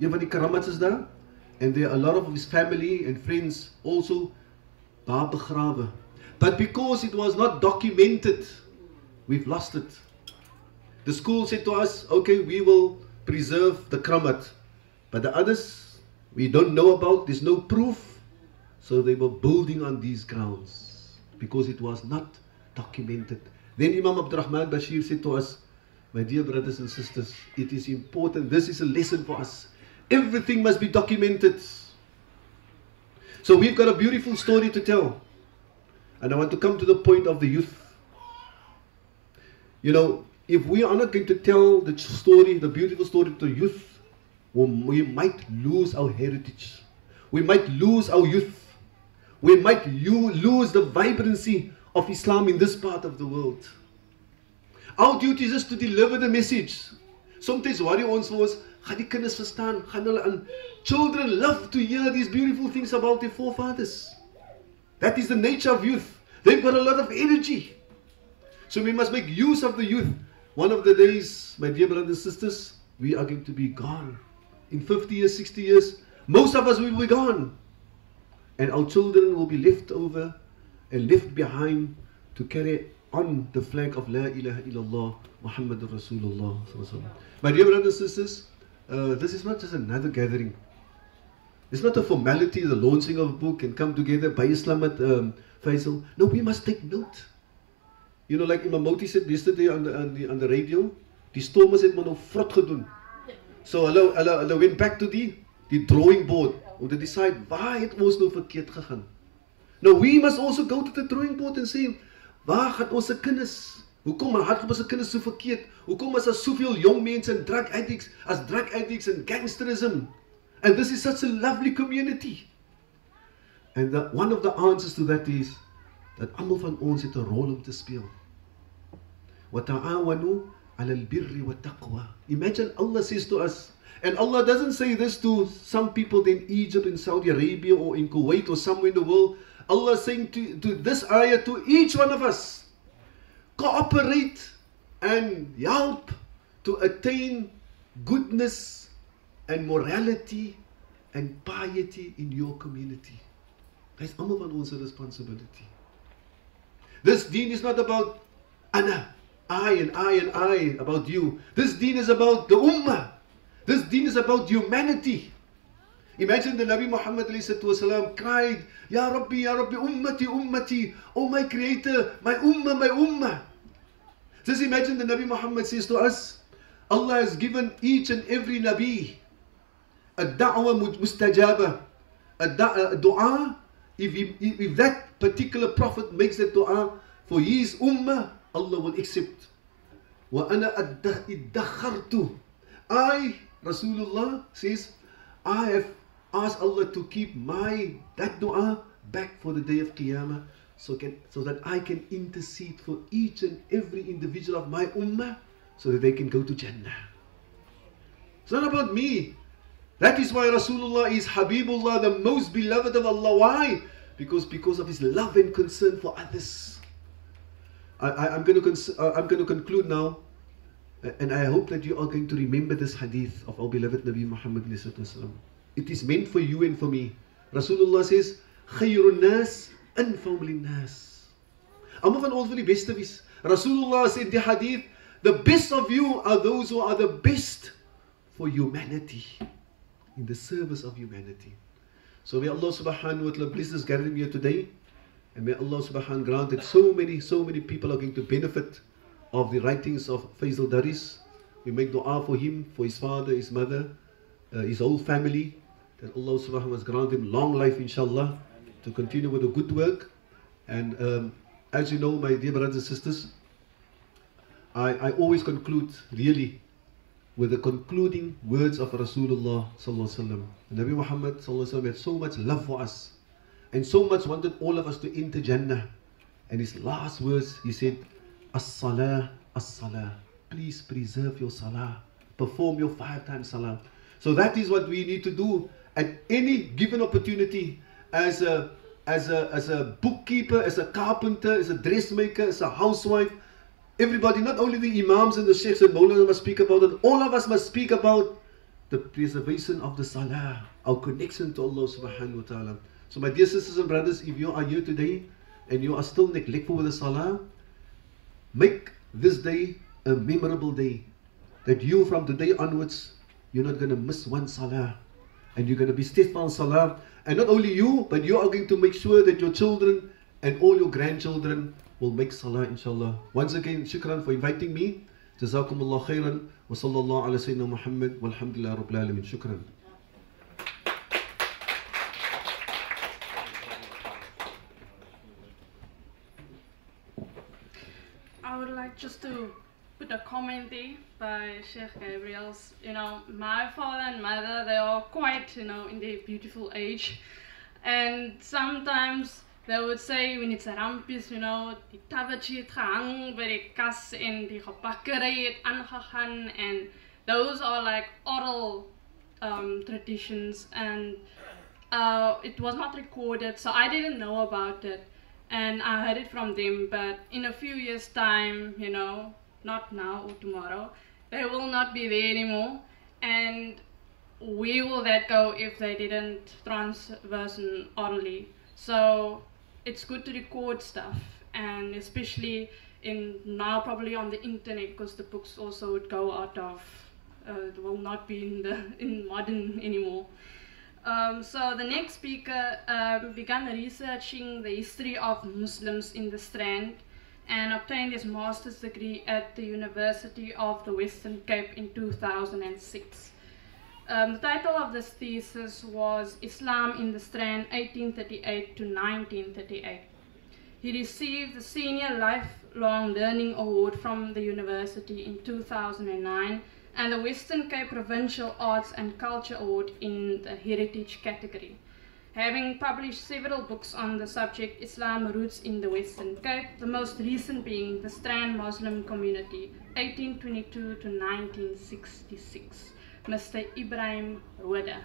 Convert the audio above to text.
Een van die karamats is daar. And there are a lot of his family and friends also daar begraven. But because it was not documented, we've lost it. The school said to us, okay, we will preserve the kramat. But the others, we don't know about, there's no proof. So they were building on these grounds because it was not documented. Then Imam Abdurrahman Bashir said to us, my dear brothers and sisters, it is important, this is a lesson for us. Everything must be documented. So we've got a beautiful story to tell. And I want to come to the point of the youth. You know, if we are not going to tell the story, the beautiful story to youth, we might lose our heritage. We might lose our youth. We might lose the vibrancy of Islam in this part of the world. Our duty is just to deliver the message. Sometimes worry ons vir ons, gaan die kinders verstaan, gaan hulle aan. Children love to hear these beautiful things about their forefathers. That is the nature of youth. They've got a lot of energy. So we must make use of the youth. One of the days, my dear brothers and sisters, we are going to be gone. In 50 years, 60 years, most of us will be gone. And our children will be left over and left behind to carry on the flag of La ilaha illallah, Muhammadur Rasulullah. My dear brothers and sisters, this is not just another gathering. It's not a formality, the launching of a book and come together by Islam at Faizal. No, we must take note. You know, like Imam Moti said yesterday on the radio, die stormers het maar nou vrot gedoen. So hulle went back to the drawing board om te decide waar het ons nou verkeerd gegaan. Now we must also go to the drawing board and say, waar gaan ons kinders? Hoekom hardloop ons kinders so verkeerd? Hoekom is daar soveel jong mense en drug addicts and gangsterism? And this is such a lovely community. And one of the answers to that is dat almal van ons het 'n rol om te speel. Wa ta'awanu 'ala al-birri wa taqwa. Imagine Allah says to us, and Allah doesn't say this to some people in Egypt, in Saudi Arabia, or in Kuwait, or somewhere in the world. Allah is saying to this ayah to each one of us, cooperate and help to attain goodness and morality and piety in your community. That's allemaal van onze responsibility. This deen is not about ana, I and I, about you. This deen is about the ummah. This deen is about humanity. Imagine the Nabi Muhammad ﷺ cried, Ya Rabbi, ummati, ummati, oh my creator, my ummah. Just imagine the Nabi Muhammad says to us, Allah has given each and every Nabi a da'wah mustajaba, a dua. If that particular prophet makes that dua for his ummah, Allah will accept. Wa ana iddakhartu. I, Rasulullah says, I have asked Allah to keep that dua back for the day of Qiyamah, so that I can intercede for each and every individual of my ummah, so that they can go to Jannah. It's not about me. That is why Rasulullah is Habibullah, the most beloved of Allah. Why? Because of his love and concern for others. I'm going to conclude now, and I hope that you are going to remember this hadith of our beloved Nabi Muhammad. It is meant for you and for me. Rasulullah says, Khayrun nas anfa'u lin-nas. Almal van ons wil die beste wees. Rasulullah said the hadith, the best of you are those who are the best for humanity, in the service of humanity. So may Allah subhanahu wa ta'ala bless this gathering here today, and may Allah subhanahu grant that so many people are going to benefit of the writings of Faizal Darries. We make dua for him, for his father, his mother, his whole family, that Allah subhanahu wa ta'ala grant him long life inshallah, to continue with the good work. And as you know, my dear brothers and sisters, I always conclude really with the concluding words of Rasulullah sallallahu alaihi wasallam. Nabi Muhammad sallallahu alaihi wasallam had so much love for us, and so much wanted all of us to enter Jannah. And his last words, he said, As-salah, as-salah. Please preserve your salah. Perform your 5 times salah. So that is what we need to do at any given opportunity, as a bookkeeper, as a carpenter, as a dressmaker, as a housewife. Everybody, not only the imams and the sheikhs and maulana must speak about it, all of us must speak about the preservation of the salah, our connection to Allah subhanahu wa ta'ala. So my dear sisters and brothers, if you are here today and you are still neglectful with the salah, make this day a memorable day. That you from today onwards, you're not going to miss one salah. And you're going to be steadfast in salah. And not only you, but you are going to make sure that your children and all your grandchildren will make salah, inshallah. Once again, shukran for inviting me. Jazakumullah khairan. Wa sallallahu ala sayyidina Muhammad. Walhamdulillah rabbil alamin. Shukran. I would like just to put a comment there by Sheikh Gabriels. You know, my father and mother, they are quite, you know, in their beautiful age. And sometimes they would say, when it's a rampies, you know, die tabbetjie het gehang by die kas en die gebakkery het aangegaan, and those are like oral traditions, and it was not recorded, so I didn't know about it, and I heard it from them. But in a few years' time, you know, not now or tomorrow, they will not be there anymore, and where will that go if they didn't transverse orally? So it's good to record stuff, and especially in now probably on the internet, because the books also would go out of, will not be in modern anymore. So the next speaker began researching the history of Muslims in the Strand and obtained his master's degree at the University of the Western Cape in 2006. The title of this thesis was Islam in the Strand 1838 to 1938. He received the Senior Lifelong Learning Award from the university in 2009 and the Western Cape Provincial Arts and Culture Award in the Heritage category. Having published several books on the subject Islam Roots in the Western Cape, the most recent being The Strand Muslim Community, 1822 to 1966. Mr. Ebrahim Gabriels.